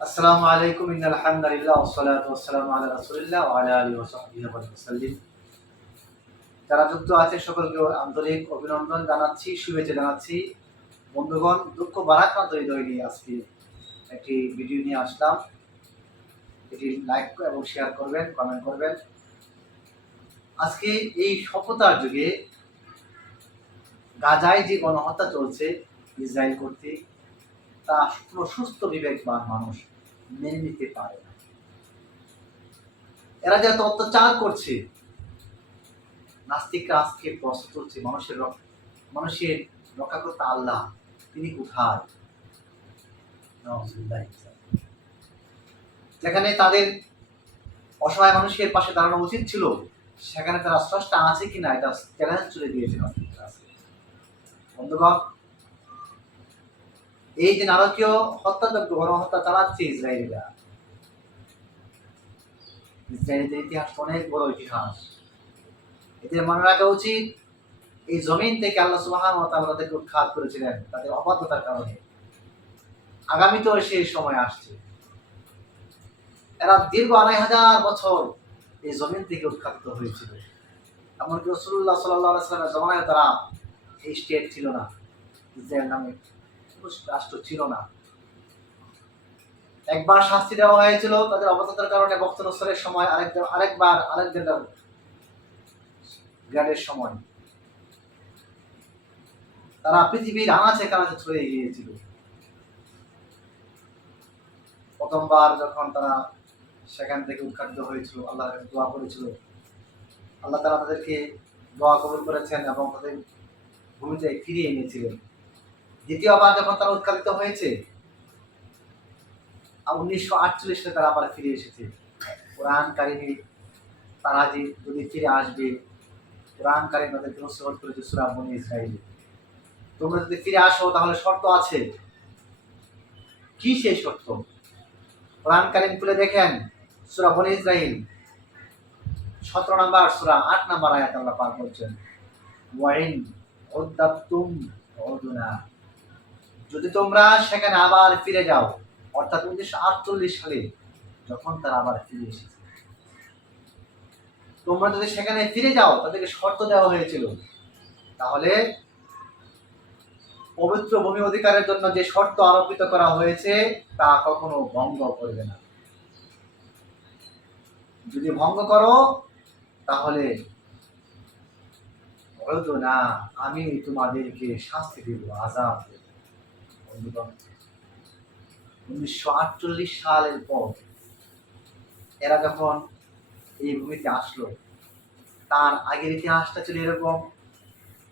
আসসালামু আলাইকুম, ইন্নাল হামদুলিল্লাহ ওয়াসসালাতু ওয়াসসালামু আলা রাসূলিল্লাহ ওয়া আলা সাহবিহি যারা যুক্ত আছে সকলকে আন্তরিক অভিনন্দন জানাচ্ছি, শুভেচ্ছা জানাচ্ছি। বন্ধুগণ, দুঃখ বারাক্রান্ত হৃদয় নিয়ে আজকে একটি ভিডিও নিয়ে আসলাম। এটি লাইক এবং শেয়ার করবেন, কমেন্ট করবেন। আজকে এই সভ্যতার যুগে গাজায় যে গণহত্যা চলছে, ইসরায়েল কর্তৃক তা সুস্থ বিবেকবান মানুষ মেনে নিতে পারে না। এরা যে এত অত্যাচার করছে, নাস্তিকরা আজকে প্রশ্ন তুলছে মানুষের মানুষের রক্ষাকর্তা আল্লাহ, তিনি কোথায়? যেখানে তাদের অসহায় মানুষের পাশে দাঁড়ানো উচিত ছিল, সেখানে তারা স্রষ্টা আছে কিনা এটা চ্যালেঞ্জ চলে দিয়েছে বন্ধুগণ এই যে নারকীয় হত্যাযজ্ঞ, গণহত্যা চালাচ্ছে ইসরায়েলিরা। ইসরায়েলিদের ইতিহাস অনেক বড় ইতিহাস। এদের মনে রাখা উচিত, এই জমিন থেকে আল্লাহ সুবাহান তাদেরকে উৎখাত করেছিলেন, তাদের অবাধ্যতার কারণে। আগামীতেও সেই সময় আসছে। এরা দীর্ঘ আড়াই হাজার বছর এই জমিন থেকে উৎখাত হয়েছিল। এমনকি রসুল্লাহ সাল্লাহ সাল্লামের জমানায় তারা এই স্টেট ছিল না, ইসরায়েল নামে। রাষ্ট্র ছিল না। একবার শাস্তি দেওয়া হয়েছিল তাদের অবতার কারণে বক্ত নসরের সময় আরেক আরেকবার আরেকদের গ্রেডের সময়। তারা পৃথিবীর আনাচে কানাচে ছড়িয়ে গিয়েছিল। প্রথমবার যখন তারা সেখান থেকে উৎখাটিত হয়েছিল আল্লাহর কাছে দোয়া করেছিল। আল্লাহ তারা তাদেরকে দোয়া কবুল করেছেন এবং তাদের ভূমিতে ফিরিয়ে এনেছিলেন। দ্বিতীয়বার যখন তারা উৎখাটিত হয়েছে উনিশশো আটচল্লিশ সালে তারা আবার ফিরে এসেছে। কোরআন কারিমে তারা যে যদি ফিরে আসবে, কোরআন কারিম তাদেরকে নসিহত করেছে সুরা বনি ইসরায়েলি তোমরা যদি ফিরে আসো, তাহলে শর্ত আছে। কি সেই শর্ত? কোরআন কারিম খুলে দেখেন, সুরা বনি ইসরাইল, সতেরো নাম্বার সুরা, আট নাম্বার আয়াত আল্লাহ পাক বলছেন, ওয়াইন ওদ্দাতুম ওদুনা যদি তোমরা সেখানে আবার ফিরে যাও, অর্থাৎ উনিশশো আটচল্লিশ সালে যখন তারা আবার ফিরে এসেছে। তোমরা যদি সেখানে ফিরে যাও, তাদেরকে শর্ত দেওয়া হয়েছিল, তাহলে পবিত্র ভূমি অধিকারের জন্য যে শর্ত আরোপিত করা হয়েছে, তা কখনো ভঙ্গ করবে না। যদি ভঙ্গ করো, তাহলে বলতো না, আমি তোমাদেরকে শাস্তি দেব আজাদ দেব। উনিশশো আটচল্লিশ সালের পর এরা যখন এই ভূমিতে আসলো, তার আগের ইতিহাসটা ছিল এরকম।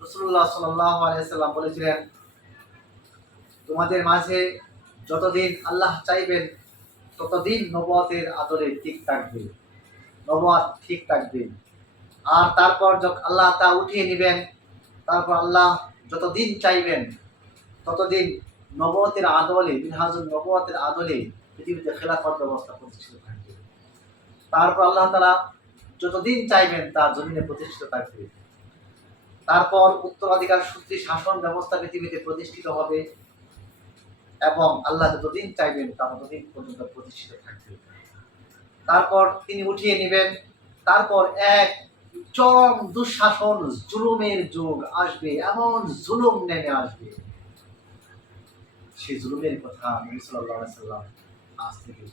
রসুল্লাহ সাল্লাহ বলেছিলেন, তোমাদের মাঝে যতদিন আল্লাহ চাইবেন, ততদিন নবতের আদরে ঠিক থাকবে। নবত ঠিক থাকবে। আর তারপর যখন আল্লাহ তা উঠিয়ে নেবেন, তারপর আল্লাহ যতদিন চাইবেন, ততদিন নবতের আদলে মিনহাজুল নবতের আদলে পৃথিবীতে খেলাফত ব্যবস্থা প্রতিষ্ঠিত থাকবে। তারপর আল্লাহ তালা যতদিন চাইবেন তা জমিনে প্রতিষ্ঠিত থাকবে। তারপর উত্তরাধিকার সূত্রে শাসন ব্যবস্থা পৃথিবীতে প্রতিষ্ঠিত হবে এবং আল্লাহ যতদিন চাইবেন তা ততদিন পর্যন্ত প্রতিষ্ঠিত থাকবে। তারপর তিনি উঠিয়ে নেবেন, তারপর এক চরম দুঃশাসন, জুলুমের যুগ আসবে, এমন জুলুম নেমে আসবে। সেই জুলুমের কথা নবী সাল্লাহ সাল্লাম আজ থেকে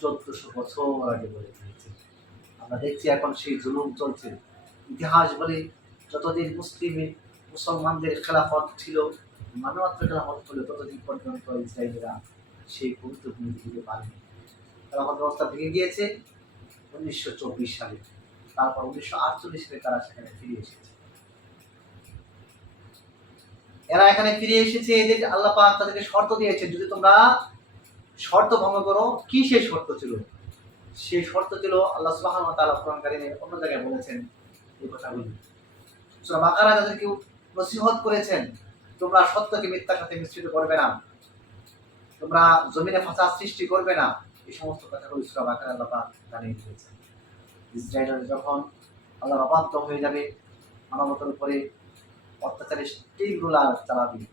চোদ্দশো বছর আগে বলে দিয়েছে আমরা দেখছি এখন সেই জুলুম চলছে। ইতিহাস বলে যতদিন মুসলিম, মুসলমানদের খেলাফত ছিল, মানবাত্র খেলাফত ছিল, ততদিন পর্যন্ত ইসরায়েলিরা সেই পবিত্র ভূমি দিতে পারেনি। খেলাফত ব্যবস্থা ভেঙে গিয়েছে উনিশশো চব্বিশ সালে। তারপর উনিশশো আটচল্লিশ সালে তারা সেখানে ফিরে এসেছে। এরা এখানে ফিরে এসেছে এদের আল্লাহ পাক তাদেরকে শর্ত দিয়েছে, যদি তোমরা শর্ত ভঙ্গ করো, কি সেই শর্ত ছিল? সেই শর্ত ছিল আল্লাহ সুবাহ তাআলা কোরআন অন্য জায়গায় বলেছেন এই কথাগুলি। সূরা বাকারা তাদেরকে নসিহত করেছেন, তোমরা সত্যকে মিথ্যার সাথে মিশ্রিত করবে না। তোমরা জমিনে ফাঁসা সৃষ্টি করবে না। এই সমস্ত কথাগুলি সূরা বাকারা আল্লাহ পাক জানিয়ে দিয়েছেন। ইসরায়েলের যখন আল্লাহর অবাধ্য হয়ে যাবে, মানবতার উপরে অত্যাচারে স্টিল রুলার চালাবে।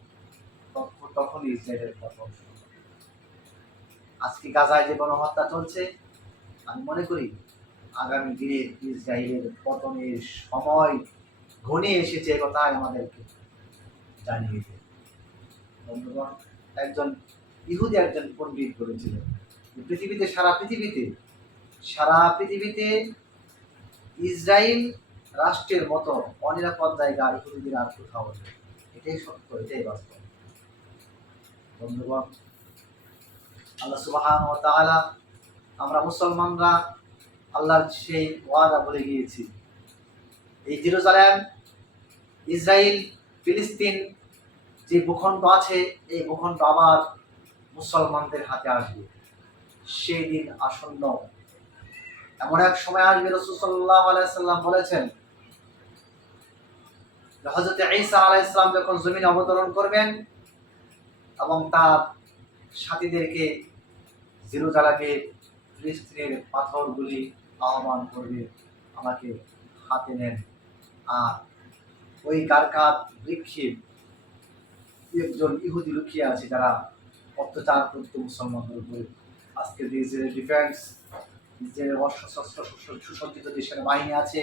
তখন- তখনই ইসরায়েলের পতন আজকে গাজায় যে গণহত্যা চলছে, আমি মনে করি আগামী দিনে ইসরায়েলের পতনের সময় ঘনিয়ে এসেছে কথাই আমাদেরকে জানিয়ে দিল বন্ধুগণ, একজন ইহুদি একজন পণ্ডিত বলেছিলেন যে পৃথিবীতে সারা পৃথিবীতে সারা পৃথিবীতে ইসরায়েল রাষ্ট্রের মতো অনিরাপদ জায়গা ইহুদিদের আর কোথাও নেই। এটাই সত্য, এটাই বাস্তব। বন্ধুগণ, আল্লাহ সুবাহান ও তাআলা আমরা মুসলমানরা আল্লাহর সেই ওয়াদা বলে গিয়েছি। এই জেরুজালেম ইসরায়েল ফিলিস্তিন যে ভূখণ্ড আছে, এই ভূখণ্ড আবার মুসলমানদের হাতে আসবে। সেই দিন আসন্ন। এমন এক সময় আসবে রসুল্লাহ আলাইসাল্লাম বলেছেন হজরত ঈসা আলাহ ইসলাম যখন জমিনে অবতরণ করবেন এবং তার সাথীদেরকে জিরোজালাকে ফিলিস্তিনের পাথরগুলি আহ্বান করবে, আমাকে হাতে নেন। আর ওই কারকাত বৃক্ষে একজন ইহুদি লুকিয়ে আছে যারা অত্যাচার করতো মুসলমানদের উপরে। আজকে যে ডিফেন্স ইসরায়েলের অস্ত্র সুসজ্জিত যে সেনাবাহিনী আছে।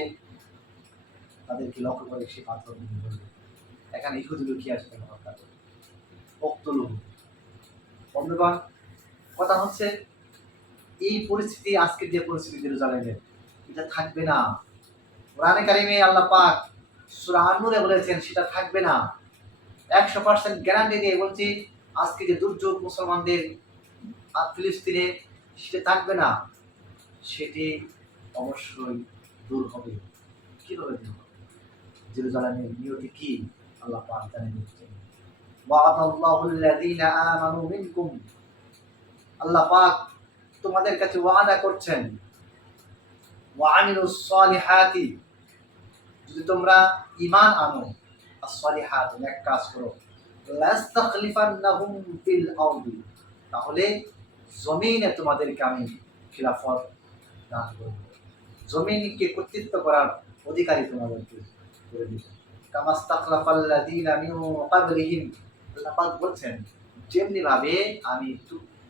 তাদেরকে লক্ষ্য করে সে পাথর এখানে ইহুদি আছে তাকে হত্যা বন্ধুগণ, কথা হচ্ছে, এই পরিস্থিতি আজকের যে পরিস্থিতি জেরুজালেমের, এটা থাকবে না। কোরআনে কারিমে আল্লাহ পাক সূরা আন-নূরে বলেছেন, সেটা থাকবে না। একশো পার্সেন্ট গ্যারান্টি দিয়ে বলছি, আজকে যে দুর্যোগ মুসলমানদের ফিলিস্তিনে, সেটা থাকবে না। সেটি অবশ্যই দূর হবে। কীভাবে দূর জেরুজালেমের নিয়তি কি? আল্লাহ পাক জানেন নিশ্চয়ই ওয়াদাল্লাহুল্লাযীনা আমানু মিনকুম। আল্লাহ পাক তোমাদের কাছে ওয়াদা করছেন। ওয়ানিলুস সলিহাতি। যদি তোমরা ঈমান আনো আসলিহাত নেক কাজ করো। লাস্তাখলিফান্নাহুম ফিল আরদি। তাহলে জমিনে তোমাদেরকে আমি খিলাফত দান করব। জমিনকে কর্তৃত্ব করার অধিকারী তোমাদেরকে। করে দিব কামাস্তাখলাফাল্লাযীনা মিন ক্বাবলিহিম। আল্লাহ পাক বলছেন যেমনি ভাবে আমি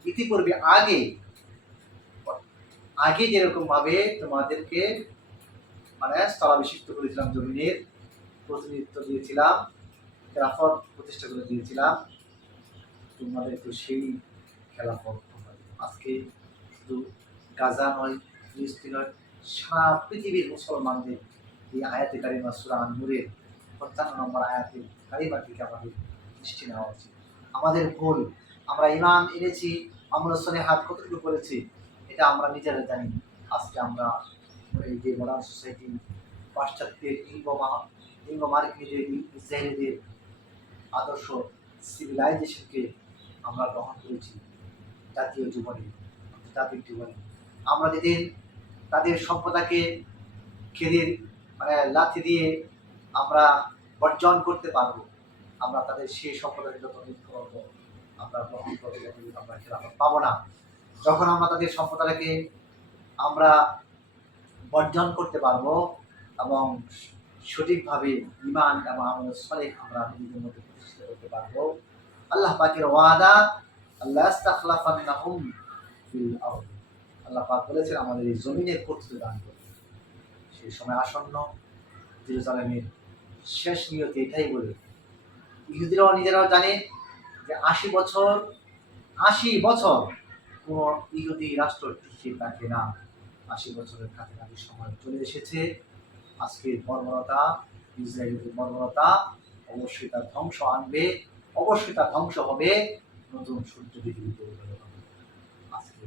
ইতিপূর্বে আগে আগে যেরকম ভাবে তোমাদেরকে মানে স্থলাভিষিক্ত করেছিলাম, জমিনের প্রতিনিধিত্ব দিয়েছিলাম, খেলাফত প্রতিষ্ঠা করে দিয়েছিলাম, তোমাদের তো সেই খেলাফত আজকে শুধু গাজা নয়, ফিলিস্তিন নয়, সারা পৃথিবীর মুসলমানদের এই আয়াতে কারিমা সুরা নূরের পঞ্চান্ন নম্বর আয়াতে কারিমার দিকে আমাদের দৃষ্টি নেওয়া উচিত। আমাদের ভুল, আমরা ইমান এনেছি আমরা সনে হাত কতটুকু করেছি, এটা আমরা নিজেরা জানি। আজকে আমরা এই যে মডার্ন সোসাইটি পাশ্চাত্যের লিঙ্গ লিঙ্গ মার্কিনীদের ইসরায়েলিদের আদর্শ সিভিলাইজেশনকে আমরা গ্রহণ করেছি জাতীয় জীবনে জাতির জীবনে। আমরা যেদিন তাদের সভ্যতাকে খেদির মানে লাথি দিয়ে আমরা বর্জন করতে পারব। আমরা তাদের সেই সভ্যতাকে যতদিন করব আমরা গ্রহণ করব আমরা খেলাফত পাবো না। যখন আমরা তাদের সভ্যতাটাকে আমরা বর্জন করতে পারব এবং সঠিকভাবে ইমান এবং আমাদের সলেখ আমরা নিজেদের মধ্যে প্রতিষ্ঠিত করতে পারব, আল্লাহ পাকের ওয়াদা, আল্লাহ আল্লাহ পাক বলেছেন, আমাদের এই জমিনের কর্তৃত্ব দান করবে সেই সময় আসন্ন জেরুজালেমের শেষ নিয়তি এটাই বলে। ইহুদিরাও নিজেরাও জানে যে আশি বছর আশি বছর কোনো ইহুদি রাষ্ট্র টিকে থাকে না। আশি বছরের কাছাকাছি সময় চলে এসেছে। আজকের বর্বরতা ইসরায়েলের বর্বরতা অবশ্যই তার ধ্বংস আনবে, অবশ্যই তার ধ্বংস হবে, নতুন সূর্য পৃথিবীতে আজকে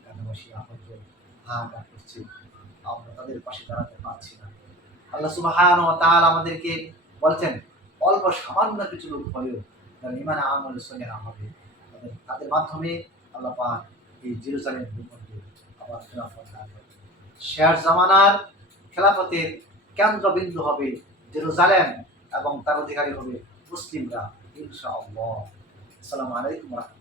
এলাকাবাসী আহত হাহাকার করছে। আমরা তাদের পাশে দাঁড়াতে পারছি না। আল্লাহ সুবাহান ও তাআলা আমাদেরকে বলছেন, অল্প সামান্য কিছু লোক হলেও যারা ইমানে আমল সঙ্গে হবে তাদের মাধ্যমে আল্লাহ পাক এই জেরুজালেম ভূখণ্ডে আবার খেলাফত শেয়ার জামানার খেলাফতের কেন্দ্রবিন্দু হবে জেরুজালেম এবং তার অধিকারী হবে মুসলিমরা, ইনশাআল্লাহ। আসসালামু আলাইকুম রাহমাতুল্লাহ।